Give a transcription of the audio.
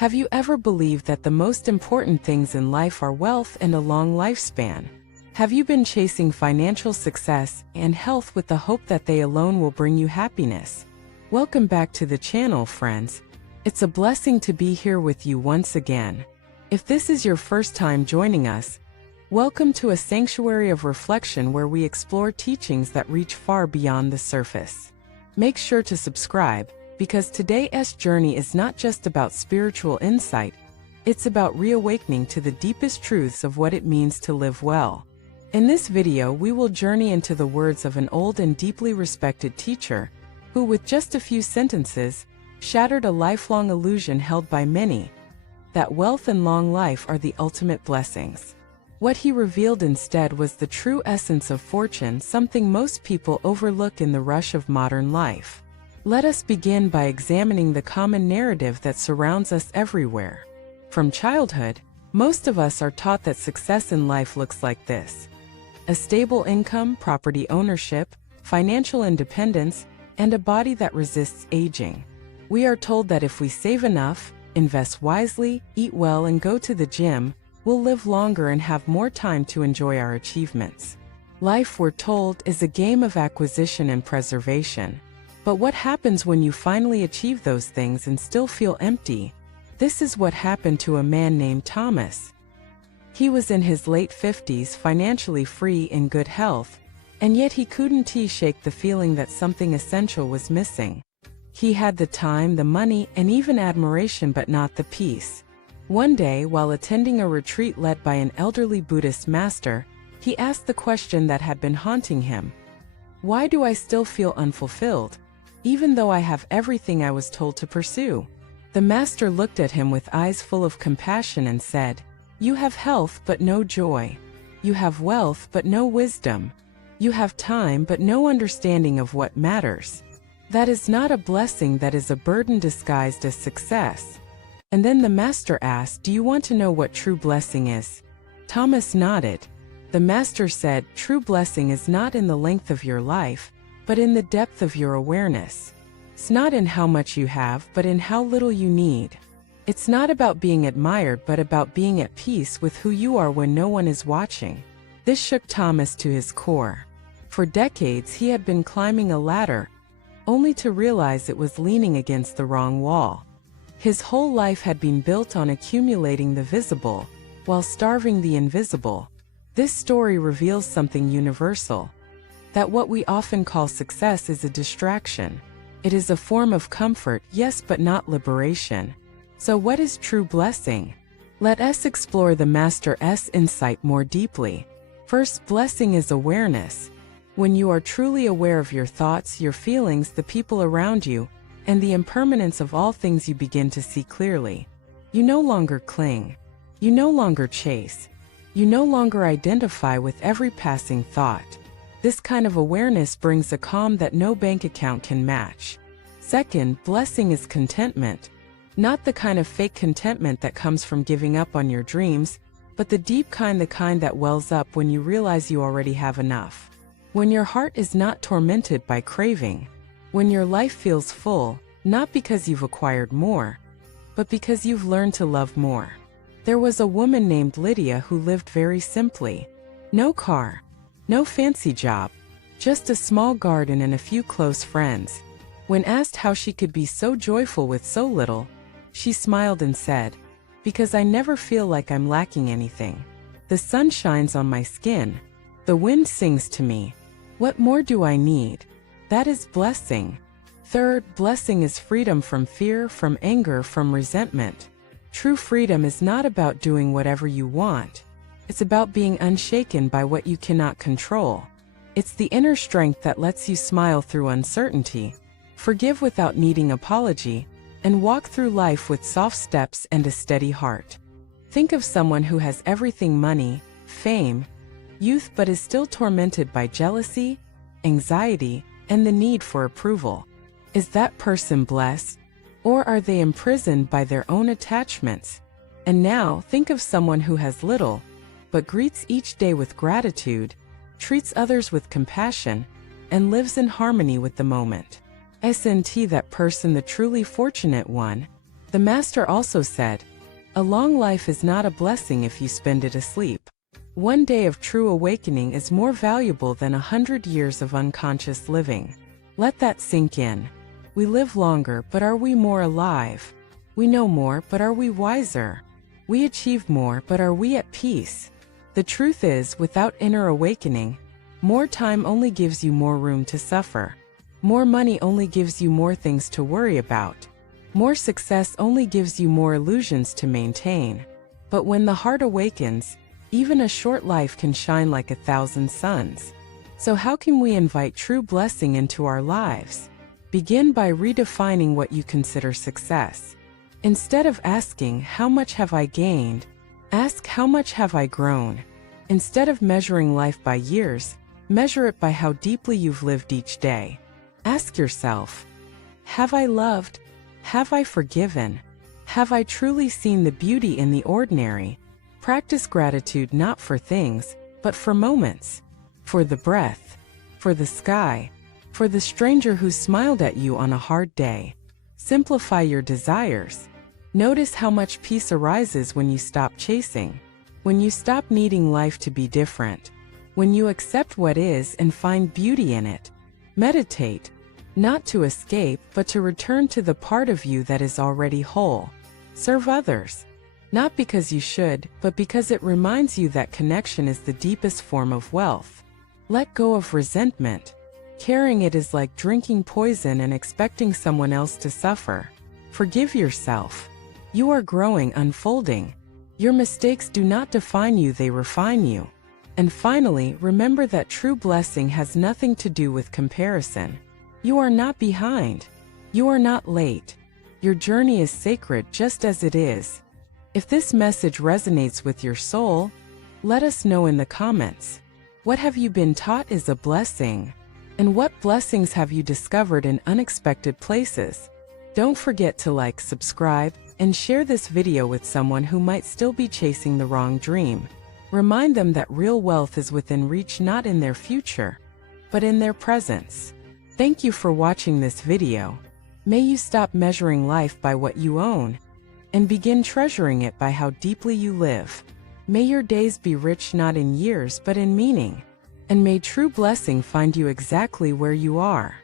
Have you ever believed that the most important things in life are wealth and a long lifespan? Have you been chasing financial success and health with the hope that they alone will bring you happiness? Welcome back to the channel, friends. It's a blessing to be here with you once again. If this is your first time joining us, welcome to a sanctuary of reflection where we explore teachings that reach far beyond the surface. Make sure to subscribe, because today's journey is not just about spiritual insight, it's about reawakening to the deepest truths of what it means to live well. In this video, we will journey into the words of an old and deeply respected teacher, who with just a few sentences, shattered a lifelong illusion held by many, that wealth and long life are the ultimate blessings. What he revealed instead was the true essence of fortune, something most people overlook in the rush of modern life. Let us begin by examining the common narrative that surrounds us everywhere. From childhood, most of us are taught that success in life looks like this: a stable income, property ownership, financial independence, and a body that resists aging. We are told that if we save enough, invest wisely, eat well, and go to the gym, we'll live longer and have more time to enjoy our achievements. Life, we're told, is a game of acquisition and preservation. But what happens when you finally achieve those things and still feel empty? This is what happened to a man named Thomas. He was in his late 50s, financially free, in good health, and yet he couldn't shake the feeling that something essential was missing. He had the time, the money, and even admiration, but not the peace. One day, while attending a retreat led by an elderly Buddhist master, he asked the question that had been haunting him: why do I still feel unfulfilled, even though I have everything I was told to pursue? The master looked at him with eyes full of compassion and said, "You have health but no joy. You have wealth but no wisdom. You have time but no understanding of what matters. That is not a blessing, that is a burden disguised as success." And then the master asked, "Do you want to know what true blessing is?" Thomas nodded. The master said, "True blessing is not in the length of your life, but in the depth of your awareness. It's not in how much you have, but in how little you need. It's not about being admired, but about being at peace with who you are when no one is watching." This shook Thomas to his core. For decades he had been climbing a ladder, only to realize it was leaning against the wrong wall. His whole life had been built on accumulating the visible, while starving the invisible. This story reveals something universal: that what we often call success is a distraction. It is a form of comfort, yes, but not liberation. So what is true blessing? Let us explore the master's insight more deeply. First, blessing is awareness. When you are truly aware of your thoughts, your feelings, the people around you, and the impermanence of all things, you begin to see clearly. You no longer cling. You no longer chase. You no longer identify with every passing thought. This kind of awareness brings a calm that no bank account can match. Second, blessing is contentment. Not the kind of fake contentment that comes from giving up on your dreams, but the deep kind, the kind that wells up when you realize you already have enough. When your heart is not tormented by craving. When your life feels full, not because you've acquired more, but because you've learned to love more. There was a woman named Lydia who lived very simply. No car. No fancy job, just a small garden and a few close friends. When asked how she could be so joyful with so little, she smiled and said, "Because I never feel like I'm lacking anything. The sun shines on my skin. The wind sings to me. What more do I need?" That is blessing. Third, blessing is freedom from fear, from anger, from resentment. True freedom is not about doing whatever you want. It's about being unshaken by what you cannot control. It's the inner strength that lets you smile through uncertainty, forgive without needing apology, and walk through life with soft steps and a steady heart. Think of someone who has everything: money, fame, youth, but is still tormented by jealousy, anxiety, and the need for approval. Is that person blessed? Or are they imprisoned by their own attachments? And now, think of someone who has little, but greets each day with gratitude, treats others with compassion, and lives in harmony with the moment. Isn't that person the truly fortunate one? The Master also said, "A long life is not a blessing if you spend it asleep. One day of true awakening is more valuable than 100 years of unconscious living." Let that sink in. We live longer, but are we more alive? We know more, but are we wiser? We achieve more, but are we at peace? The truth is, without inner awakening, more time only gives you more room to suffer. More money only gives you more things to worry about. More success only gives you more illusions to maintain. But when the heart awakens, even a short life can shine like 1,000 suns. So how can we invite true blessing into our lives? Begin by redefining what you consider success. Instead of asking, "How much have I gained?" ask, "How much have I grown?" Instead of measuring life by years, measure it by how deeply you've lived each day. Ask yourself, "Have I loved? Have I forgiven? Have I truly seen the beauty in the ordinary?" Practice gratitude not for things, but for moments. For the breath. For the sky. For the stranger who smiled at you on a hard day. Simplify your desires. Notice how much peace arises when you stop chasing. When you stop needing life to be different. When you accept what is and find beauty in it. Meditate. Not to escape, but to return to the part of you that is already whole. Serve others. Not because you should, but because it reminds you that connection is the deepest form of wealth. Let go of resentment. Carrying it is like drinking poison and expecting someone else to suffer. Forgive yourself. You are growing, unfolding. Your mistakes do not define you, they refine you. And finally, remember that true blessing has nothing to do with comparison. You are not behind. You are not late. Your journey is sacred just as it is. If this message resonates with your soul, let us know in the comments. What have you been taught is a blessing? And what blessings have you discovered in unexpected places? Don't forget to like, subscribe, and share this video with someone who might still be chasing the wrong dream. Remind them that real wealth is within reach, not in their future, but in their presence. Thank you for watching this video. May you stop measuring life by what you own, and begin treasuring it by how deeply you live. May your days be rich not in years but in meaning. And may true blessing find you exactly where you are.